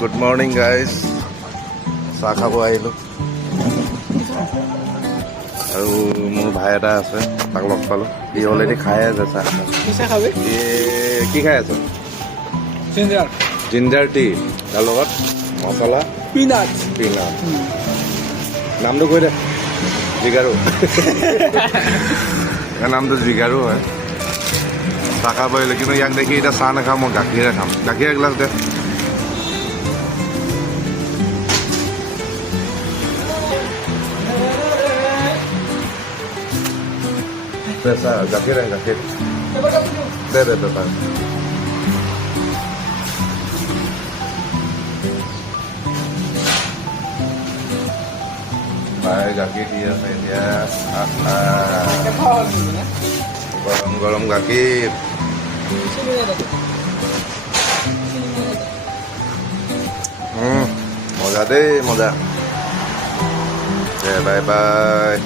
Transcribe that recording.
Good morning guys, চাহ খাব আহিলোঁ আৰু মোৰ ভাই এটা আছে, তাক লগ পালোঁ। সি অলৰেডি খাই আছে চাহ। কি খাই আছ? জিঞ্জাৰ টি, তাৰ লগত মছলা পিনাট। নামটো কৈ দে। জিগাৰু। ইয়াৰ নামটো জিগাৰু হয়। চাহ খাব আহিলোঁ, কিন্তু ইয়াক দেখি এতিয়া চাহ নাখাওঁ, মই গাখীৰে খাম। গাখীৰ এগিলাচ দে। চাহ গাখীৰ গাখীৰ দে দে দে তাৰ ভাই গাখীৰ দি আছে এতিয়া। গৰম গৰম গাখীৰ। মজা দেই মজা। দে বাই বাই।